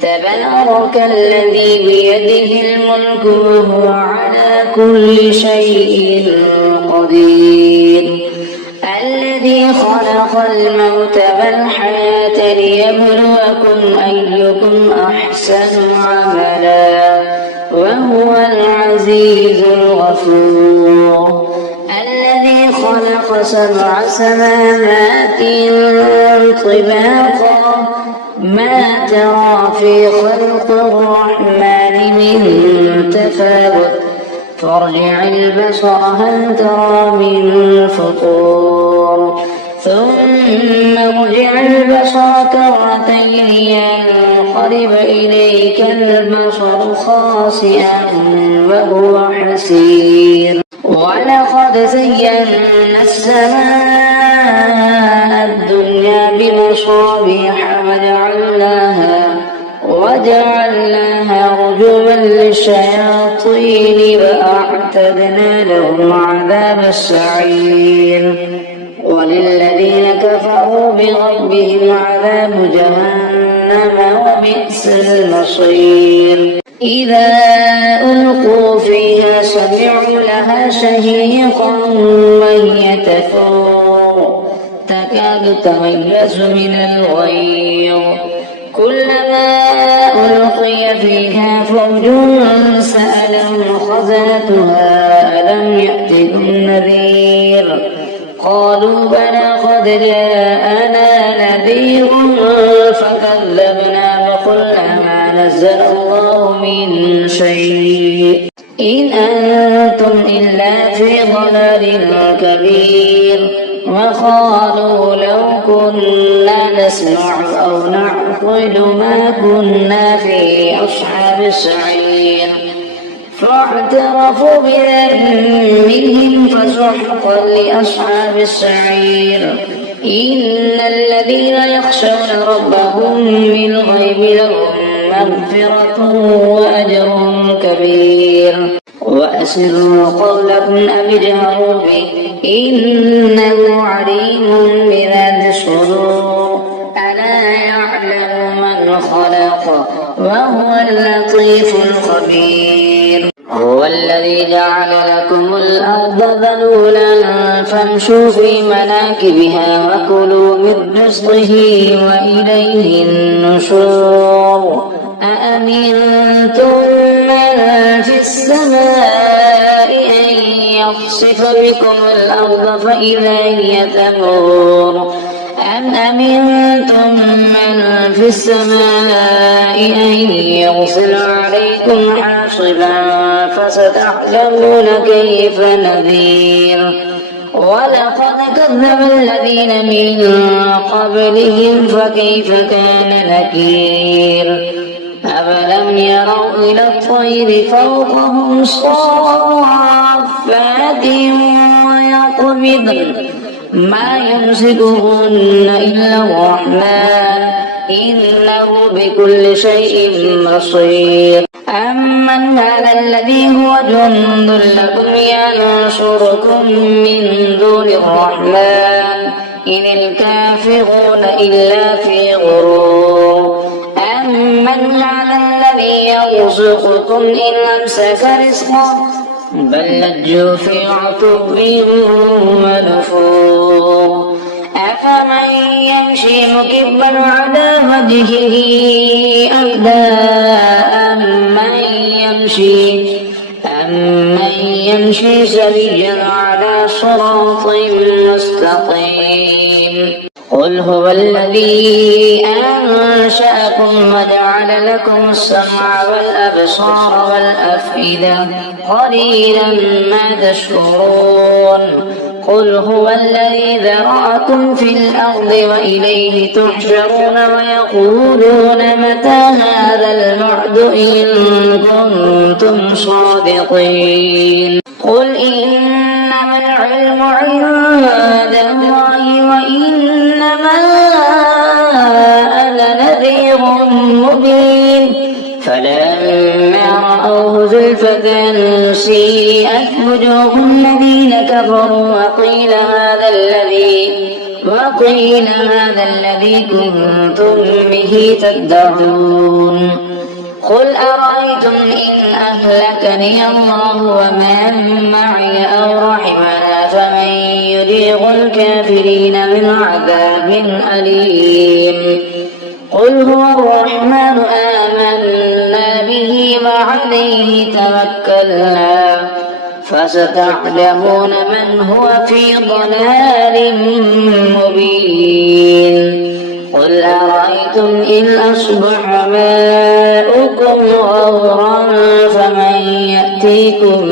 تبارك الذي بيده الملك وهو على كل شيء قدير الذي خلق الموت والحياة ليبلوكم أيكم أحسن عملا وهو العزيز الغفور الذي خلق 7 سماوات طباقا ما ترى في خلق الرحمن من تفاوت فارجع البصر هل ترى من فطور ثم ارجع البصر كرتين ينقلب إليك البصر خاسئا وهو حسير ولقد زينا السماء الدنيا بمصابيح وجعلناها رجوما للشياطين وأعتدنا لهم عذاب السعير وللذين كفروا بربهم عذاب جهنم وبئس المصير إذا ألقوا فيها سمعوا لها شهيقا وهي تفور تكاد تميز من الغيظ كلما ألقي فيها فوج سألهم خزنتها ألم يأتكم نذير قالوا بلى قد جاءنا نذير فكذبنا وقلنا ما نزل الله من شيء إن أنتم إلا في ضلال كبير وقالوا لو كنا نسمع أو نعقل ما كنا في أصحاب السعير فاعترفوا بذنبهم فسحقا لأصحاب السعير إن الذين يخشون ربهم بالغيب لهم مغفرة وأجر كبير وأسروا قولكم أو اجهروا به إنه عليم بذات الصدور ألا يعلم من خلق وهو اللطيف الخبير هو الذي جعل لكم الأرض ذلولا فامشوا في مناكبها وكلوا من رزقه وإليه النشور أأمنتم من في السماء أن يخسف بكم الأرض فإذا هي تمور أم أمنتم من في السماء أن يرسل عليكم حاصبا فستعلمون كيف نذير ولقد كذب الذين من قبلهم فكيف كان نكير أفلم يروا إلى الطير فوقهم صافات ويقبضن ما يمسكهن إلا الرحمن إنه بكل شيء بصير أمن هذا الذي هو جند لكم ينصركم من دون الرحمن إن الكافرون إلا في غرور أمن هذا الذي يرزقكم إن أمسك رزقه بل لجوا في عتب ونفور أفمن يمشي مكبا على وجهه أهدى أمن يمشي سويا على صراط مستقيم قل هو الذي أنشأكم وجعل لكم السمع والأبصار والأفئدة قليلا ما تشكرون قل هو الذي ذرأكم في الأرض وإليه تحشرون ويقولون متى هذا الوعد إن كنتم صادقين قل إنما العلم عند الله وإنما أنا نذير مبين فلما رأوه زلفة سيئت وجوه الذين كفروا وقيل هذا الذي كنتم به تدعون قل أرأيتم إن أهلكني الله ومن معي أو رحمنا فمن يجير الكافرين من عذاب أليم قل هو الرحمن آمنا به وعليه توكلنا فستعلمون من هو في ضلال مبين قل أرأيتم إن أصبح ماؤكم غورا فمن يأتيكم